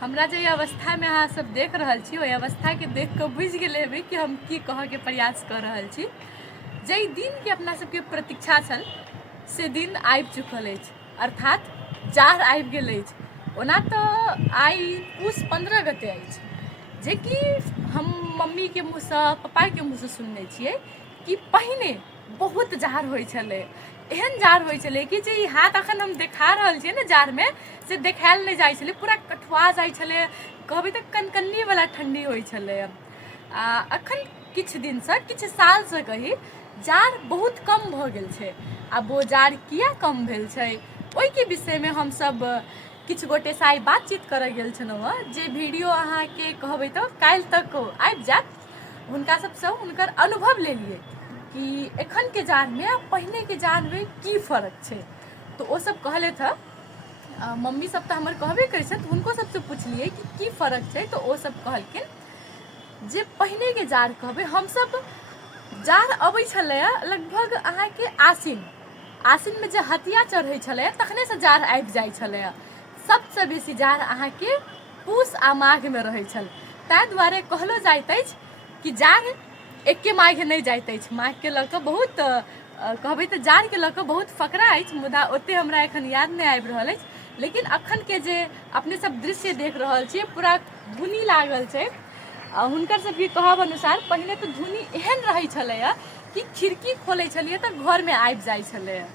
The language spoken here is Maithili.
हमरा जे अवस्था में अहाँ सब देख रहल छी ओहि अवस्था के देख के बुझ गेले हेबै कि हम की कह के प्रयास कर रहल छी। जे दिन के अपना सबके प्रतीक्षा छल से दिन आबि चुकल अछि, अर्थात जाड़ आबि गेल अछि। ओना तऽ आइ पूस 15 गते अछि, जे कि हम मम्मी के मुँह से पापा के मुँह से सुनने छियै कि पहिने बहुत जाड़ होइ छलै, एहन जाड़ होइ छलै कि जे ई हाथ अखन हम देखा रहल छियै ने जाड़ में से देखायल नहीं जाइ छलै, पूरा कठुआ जाइ छलै, कहबै तऽ कनकन्नी वाला ठंडी होइ छलै। अखन किछु दिनसँ किछु सालसँ कही जाड़ बहुत कम भऽ गेल छै। आब वो जाड़ किया कम भेल छै ओहिके विषयमे हमसब किछु गोटे से आइ बातचीत करऽ गेल छलहुँ हँ, जे वीडियो अहाँके कहबै तऽ काल्हि तक आबि जायत। हुनका सबसँ हुनकर अनुभव लेलियै कि एखन के जाड़ में पहिने के जाड़ में की फर्क छै। तो ओ सब कहलथि हँ, मम्मी सब तऽ हमर कहबे करै छथि, हुनको सबसँ पुछलियै कि की फर्क छै, तो ओ सब कहलखिन जे पहिने के जाड़ कहबै हमसब जाड़ अबै छलैया लगभग अहाँके आसिन में जे हथिया चढ़ै छलैया तखने से जाड़ आबि जाइ छलैया। सबसँ बेसी जाड़ अहाँके पूस आ माघ में रहै छल, ताहि दुआरे कहलो जाइत अछि कि जाड़ एके माघ नहीं जाइत अछि। माघ के लऽ कऽ बहुत कहबै तऽ जाड़ के लऽ कऽ बहुत फकरा अछि, मुदा ओते हमरा एखन याद नहीं आबि रहल अछि। लेकिन अखन के जे अपने सब दृश्य देख रहल छियै पूरा धुनी लागल छै। हुनकर सबके कहब अनुसार पहिने तऽ धुनी एहन रहै छलैया कि खिड़की खोलै छलियै तऽ घर में आबि जाइ छलैया।